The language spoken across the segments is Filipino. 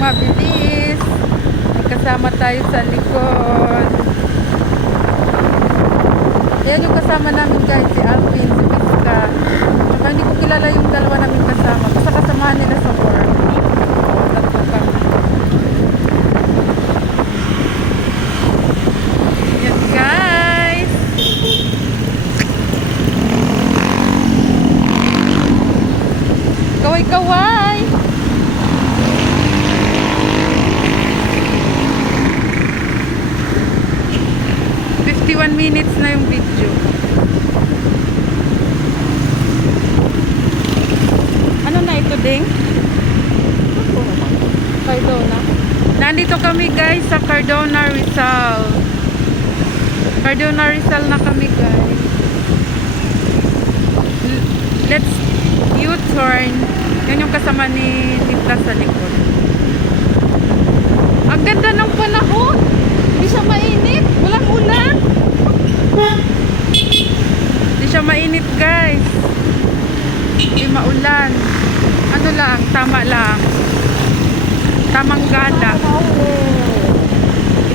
mabilis. May kasama tayo sa likod. Ayan yung kasama namin guys, si Alvin, si Miska. Tsaka hindi ko kilala yung dalawa namin kasama. Basta kasamahan nila sa work. Tatlo kami. Ayan guys. Kaway-kaway. Minutes na yung video. Ano na ito, Ding? Cardona. Nandito kami guys sa Cardona, Rizal. Cardona, Rizal na kami guys. Let's U-turn. Yan yung kasama ni Tita sa likod. Ang ganda ng panahon. Hindi siya mainit. Walang ulan. Hindi siya mainit guys. Hindi maulan. Ano lang, tama lang. Tamang gala.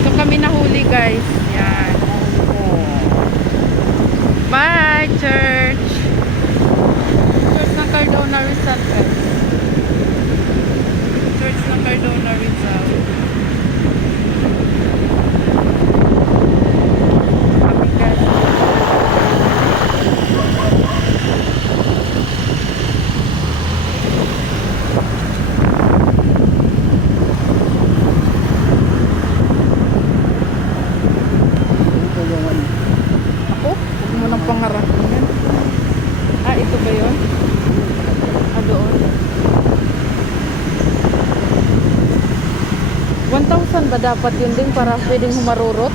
Ito kami nahuli guys. Yan. Bye church. Church ng Cardona Rizal guys. Church ng Cardona Rizal. Pangarap yan. Ito ba yun? Doon. 1,000 ba dapat yun din para pwedeng humarurot?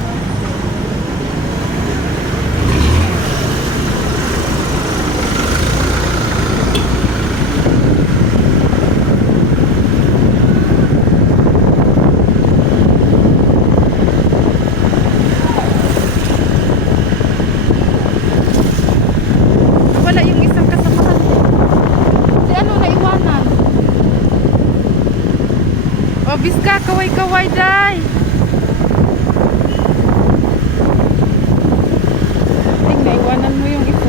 Biska, kaway-kaway, day. Ting, naiwanan mo yung isa.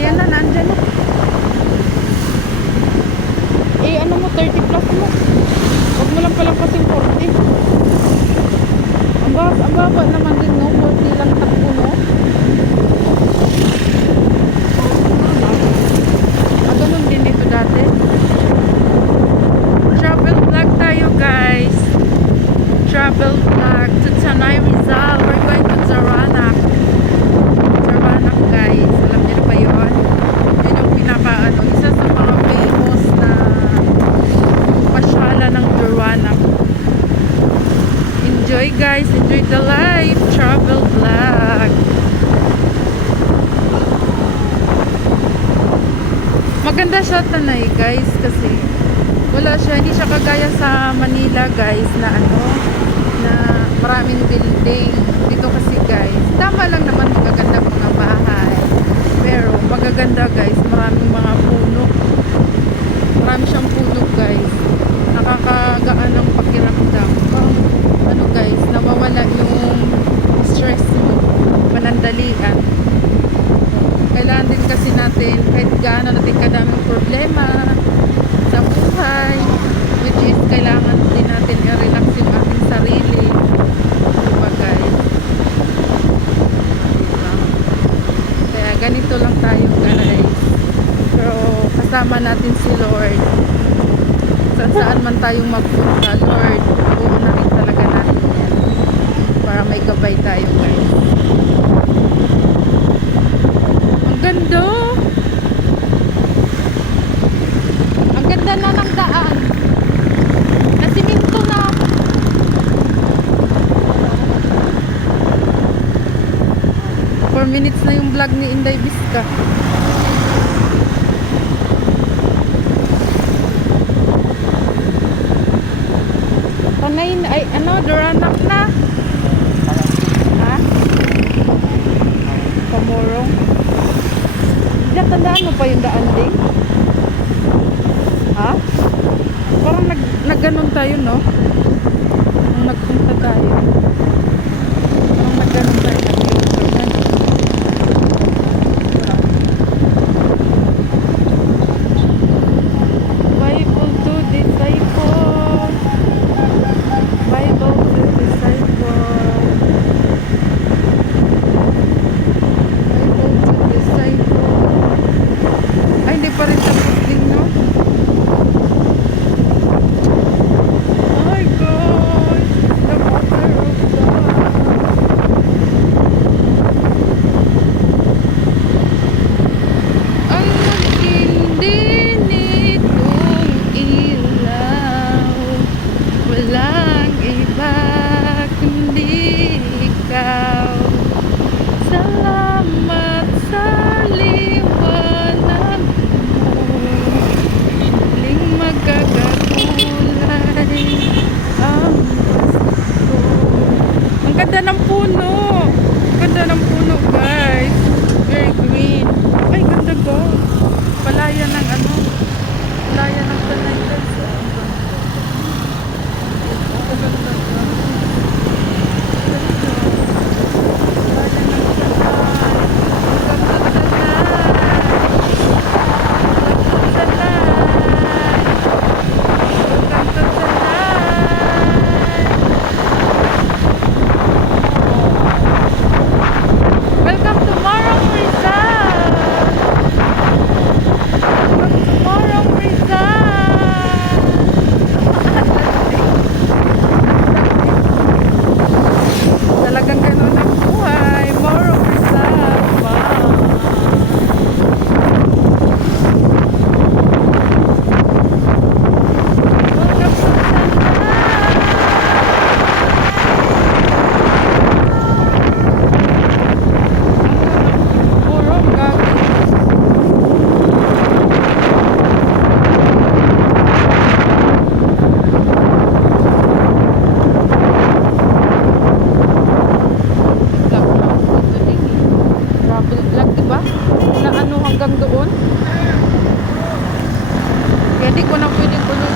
Ayan na, nandyan na. Ano mo, 30 plus mo. Huwag mo lang palang kasing 40. Ang baba naman din, no? 40 lang takbo, no? Ganun din dito dati. Travel vlog tayo guys. Travel vlog to Tanay Rizal. We're going to Zaranak. Zaranak guys. Alam niyo na ba yun? Yun yung isa sa mga famous na pasyala ng Zaranak. Enjoy guys. Enjoy the life. Travel vlog. Maganda siya Tanay guys kasi wala siya, hindi siya kagaya sa Manila guys na na maraming building. Dito kasi guys, tama lang naman magaganda mga bahay. Pero magaganda guys, maraming mga puno. Marami siyang puno guys. Nakakagaan ng pakiramdam. Guys, nawawala yung stress mo, panandalian. Kailangan din kasi natin kahit gaano natin kadaming problema sa buhay, which is kailangan din natin i-relax yung ating sarili, diba guys? Diba? Kaya ganito lang tayo guys, pero kasama natin si Lord. Saan man tayong magpunta, Lord, na rin talaga natin yan para may gabay tayo guys. Ang ganda, ang ganda na ng daan, nasiminto na. 4 minutes na yung vlog ni Inday Biska. Panay, ay Duranak na. Ha? Pamorong. Tandaan mo pa yung daan ding? Ha? Parang nagganon tayo, no? Nung nagpunta tayo. Nung nagganon tayo, nag-yoga. Bible to disciple. Bible to disciple. Bible to disciple. Ay, hindi pa rin tapos din, no? My God, the mother of God. Ang matindi nitong ilaw, walang iba kundi ikaw. Salamat sa liwanag mo, muling magkakakulay ang gusto. Ang ganda ng puno. Ang ganda ng puno, guys. Very green. Ay, ganda ko. Palaya ng ano. Palaya ng tanay, guys. Ang ganda ko. Palaya ng tanay. Ang ganda tanay. Welcome to Morong Rizal! Welcome to Morong Rizal! Talagang ganun ang buhay. Morong Rizal. Wow! Welcome to Morong Gagi. Travel vlog, diba? Na ano hanggang doon. Kaya di ko na pwede tuloy.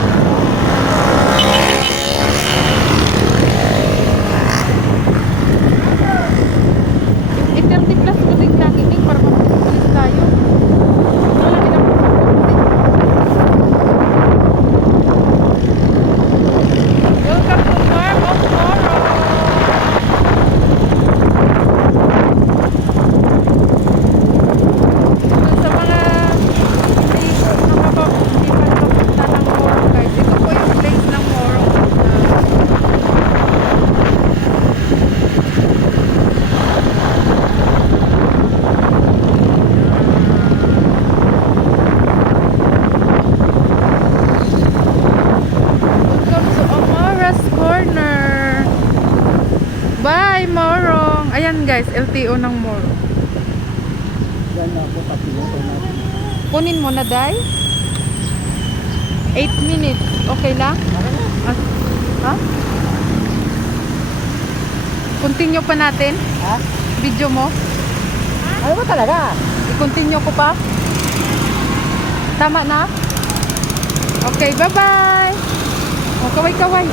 I-30 plus ko din lagi din para mapulis tayo. Wala ilang welcome to Farm of Moro. Sa mga hindi pa papunta ng Moro, guys. Ito po yung place ng Moro. Welcome to Amara's Corner. Bye, Morong. Ayan, guys, LTO ng Moro. Yan na po sa pinuto natin. Kunin mo na, Day. 8 minutes. Okay lang? Ha? Continue pa natin? Ha? Video mo? Ano ba talaga? I-continue ko pa? Tama na? Okay, bye-bye. O, kaway-kaway.